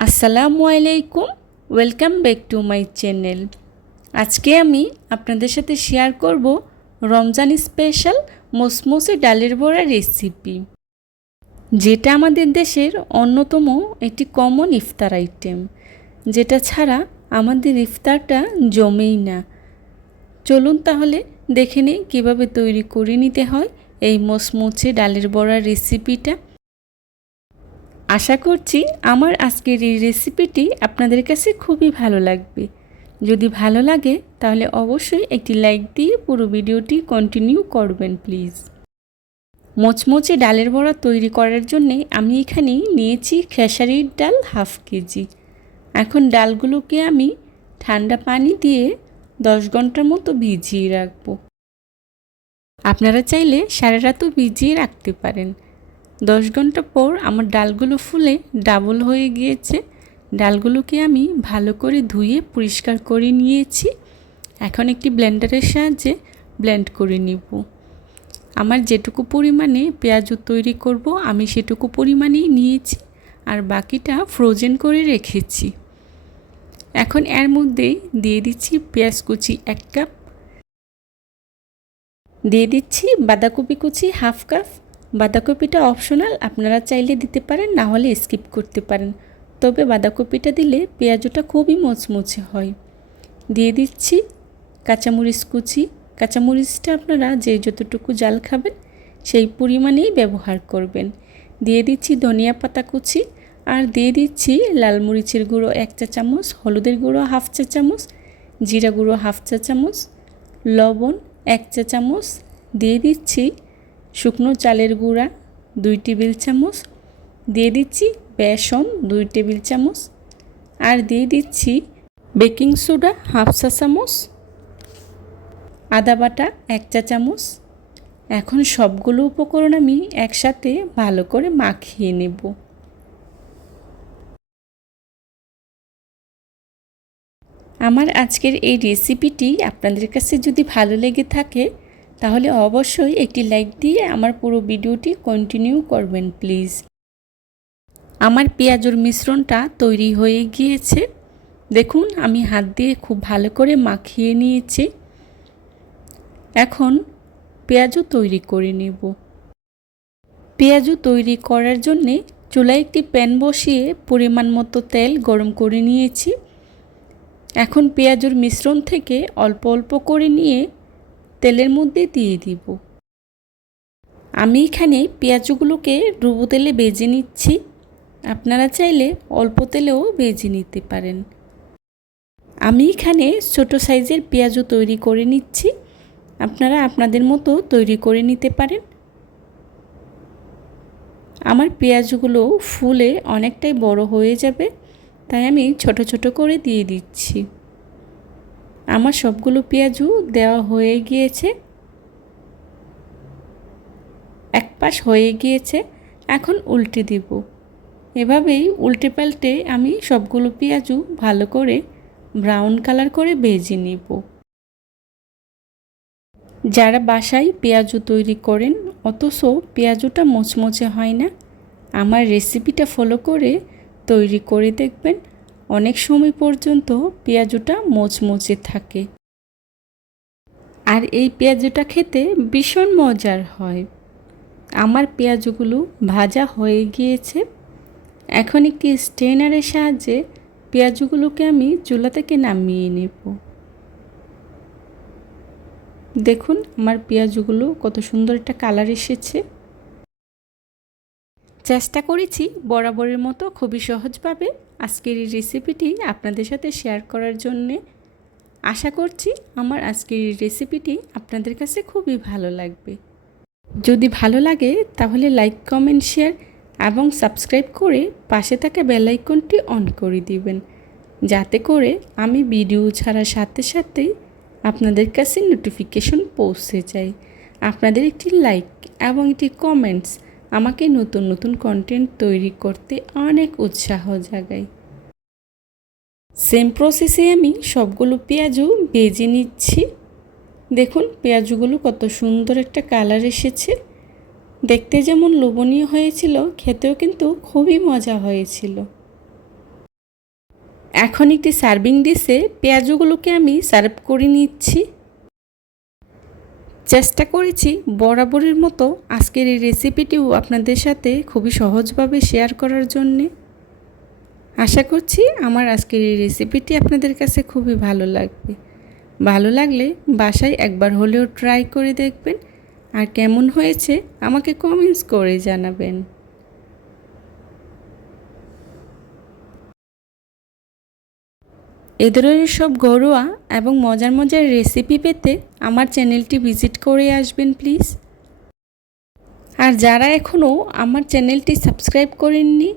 আসসালামুয়ালাইকুম welcome back to my channel. আজকে আমি আপনাদের সাথে শেয়ার করব রমজান স্পেশাল মসমসে ডালের বড়া রেসিপি, যেটা আমাদের দেশের অন্যতম একটি কমন ইফতার আইটেম, যেটা ছাড়া আমাদের ইফতারটা জমেই না। চলুন তাহলে দেখে নিই কীভাবে তৈরি করে নিতে হয় এই মসমসে ডালের বড়া রেসিপিটা। আশা করছি আমার আজকের এই রেসিপিটি আপনাদের কাছে খুবই ভালো লাগবে। যদি ভালো লাগে তাহলে অবশ্যই একটি লাইক দিয়ে পুরো ভিডিওটি কন্টিনিউ করবেন প্লিজ। মোচমোচে ডালের বড়া তৈরি করার জন্যে আমি এখানে নিয়েছি খেসারির ডাল হাফ কেজি। এখন ডালগুলোকে আমি ঠান্ডা পানি দিয়ে 10 ঘন্টার মতো ভিজিয়ে রাখবো। আপনারা চাইলে সারা রাতও ভিজিয়ে রাখতে পারেন। 10 ঘন্টা পর আমার ডালগুলো ফুলে ডাবল হয়ে গিয়েছে। ডালগুলোকে আমি ভালো করে ধুয়ে পরিষ্কার করে নিয়েছি। এখন একটি ব্লেন্ডারের সাহায্যে ব্লেন্ড করে নিব। আমার যেটুকু পরিমাণে পেঁয়াজু তৈরি করব আমি সেটুকু পরিমাণেই নিয়েছি, আর বাকিটা ফ্রোজেন করে রেখেছি। এখন এর মধ্যে দিয়ে দিচ্ছি পেঁয়াজ কুচি 1 কাপ, দিয়ে দিচ্ছি বাঁধাকপি কুচি হাফ কাপ। বাঁধাকপিটা অপশনাল, আপনারা চাইলে দিতে পারেন, না হলে স্কিপ করতে পারেন। তবে বাঁধাকপিটা দিলে পেঁয়াজুটা খুবই মুচমুচে হয়। দিয়ে দিচ্ছি কাঁচামরিচ কুচি। কাঁচামরিচটা আপনারা যে যতটুকু জাল খাবেন সেই পরিমাণেই ব্যবহার করবেন। দিয়ে দিচ্ছি ধনিয়া পাতা কুচি, আর দিয়ে দিচ্ছি লাল মরিচের গুঁড়ো 1 চা চামচ, হলুদের গুঁড়ো হাফ চা চামচ, জিরা গুঁড়ো হাফ চা চামচ, লবণ 1 চা চামচ, দিয়ে দিচ্ছি শুকনো চালের গুঁড়া 2 টেবিল চামচ, দিয়ে দিচ্ছি বেসন 2 টেবিল চামচ, আর দিয়ে দিচ্ছি বেকিং সোডা হাফ চা চামচ, আদা বাটা 1 চা চামচ। এখন সবগুলো উপকরণ আমি একসাথে ভালো করে মাখিয়ে নেব। আমার আজকের এই রেসিপিটি আপনাদের কাছে যদি ভালো লেগে থাকে তাহলে অবশ্যই একটি লাইক দিয়ে আমার পুরো ভিডিওটি কন্টিনিউ করবেন প্লিজ। আমার পেঁয়াজুর মিশ্রণটা তৈরি হয়ে গিয়েছে। দেখুন আমি হাত দিয়ে খুব ভালো করে মাখিয়ে নিয়েছি। এখন পেঁয়াজু তৈরি করে নেব। পেঁয়াজু তৈরি করার জন্যে চুলায় একটি প্যান বসিয়ে পরিমাণ মতো তেল গরম করে নিয়েছি। এখন পেঁয়াজুর মিশ্রণ থেকে অল্প অল্প করে নিয়ে তেলের মধ্যে দিয়ে দিব। আমি এখানে পেঁয়াজগুলোকে ডুবো তেলে ভেজে নিচ্ছি। আপনারা চাইলে অল্প তেলেও ভেজে নিতে পারেন। আমি এখানে ছোট সাইজের পেঁয়াজু তৈরি করে নিচ্ছি। আপনারা আপনাদের মতো তৈরি করে নিতে পারেন। আমার পেঁয়াজগুলো ফুলে অনেকটাই বড় হয়ে যাবে, তাই আমি ছোট ছোট করে দিয়ে দিচ্ছি। আমার সবগুলো পেঁয়াজু দেওয়া হয়ে গিয়েছে। এক পাশ হয়ে গিয়েছে, এখন উল্টে দিব। এভাবেই উল্টে পাল্টে আমি সবগুলো পেঁয়াজু ভালো করে ব্রাউন কালার করে ভেজে নিব। যারা বাসায় পেঁয়াজু তৈরি করেন অথচ পেঁয়াজুটা মোচমোচে হয় না, আমার রেসিপিটা ফলো করে তৈরি করে দেখবেন, অনেক সময় পর্যন্ত পেঁয়াজুটা মোচমোচে থাকে। আর এই পেঁয়াজুটা খেতে ভীষণ মজার হয়। আমার পেঁয়াজগুলো ভাজা হয়ে গিয়েছে। এখন একটি স্ট্রেনারের সাহায্যে পেঁয়াজগুলোকে আমি চুলা থেকে নামিয়ে নেব। দেখুন আমার পেঁয়াজগুলো কত সুন্দর একটা কালার এসেছে। চেষ্টা করেছি বরাবরের মতো খুবই সহজভাবে আজকের এই রেসিপিটি আপনাদের সাথে শেয়ার করার জন্যে। আশা করছি আমার আজকের এই রেসিপিটি আপনাদের কাছে খুবই ভালো লাগবে। যদি ভালো লাগে তাহলে লাইক কমেন্ট শেয়ার এবং সাবস্ক্রাইব করে পাশে থাকা বেল আইকনটি অন করে দিবেন, যাতে করে আমি ভিডিও ছাড়ার সাথে সাথেই আপনাদের কাছে নোটিফিকেশন পৌঁছে যায়। আপনাদের একটি লাইক এবং একটি কমেন্টস আমাকে নতুন নতুন কন্টেন্ট তৈরি করতে অনেক উৎসাহ জাগায়। সেম প্রসেসে আমি সবগুলো পেঁয়াজু ভেজে নিচ্ছি। দেখুন পেঁয়াজগুলো কত সুন্দর একটা কালার এসেছে। দেখতে যেমন লোভনীয় হয়েছিল, খেতেও কিন্তু খুবই মজা হয়েছিল। এখন একটি সার্ভিং ডিশে পেঁয়াজগুলোকে আমি সার্ভ করে নিচ্ছি। চেষ্টা করেছি বরাবরের মতো আজকের এই রেসিপিটিও আপনাদের সাথে খুবই সহজভাবে শেয়ার করার জন্যে। আশা করছি আমার আজকের এই রেসিপিটি আপনাদের কাছে খুবই ভালো লাগবে। ভালো লাগলে বাসায় একবার হলেও ট্রাই করে দেখবেন, আর কেমন হয়েছে আমাকে কমেন্টস করে জানাবেন। এ ধরনের সব ঘরোয়া এবং মজার মজার রেসিপি পেতে আমার চ্যানেলটি ভিজিট করে আসবেন প্লিজ। আর যারা এখনও আমার চ্যানেলটি সাবস্ক্রাইব করেননি,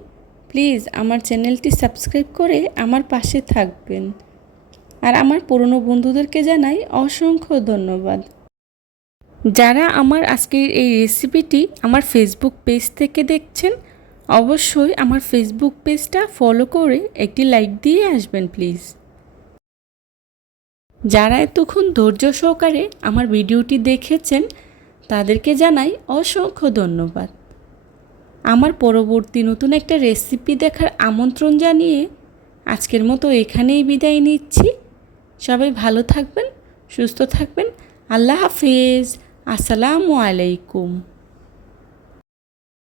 প্লিজ আমার চ্যানেলটি সাবস্ক্রাইব করে আমার পাশে থাকবেন। আর আমার পুরনো বন্ধুদেরকে জানাই অসংখ্য ধন্যবাদ। যারা আমার আজকের এই রেসিপিটি আমার ফেসবুক পেজ থেকে দেখছেন, অবশ্যই আমার ফেসবুক পেজটা ফলো করে একটি লাইক দিয়ে আসবেন প্লিজ। যারা এতক্ষণ ধৈর্য সহকারে আমার ভিডিওটি দেখেছেন তাদেরকে জানাই অসংখ্য ধন্যবাদ। আমার পরবর্তী নতুন একটা রেসিপি দেখার আমন্ত্রণ জানিয়ে আজকের মতো এখানেই বিদায় নিচ্ছি। সবাই ভালো থাকবেন, সুস্থ থাকবেন। আল্লাহ হাফেজ। আসসালামু আলাইকুম।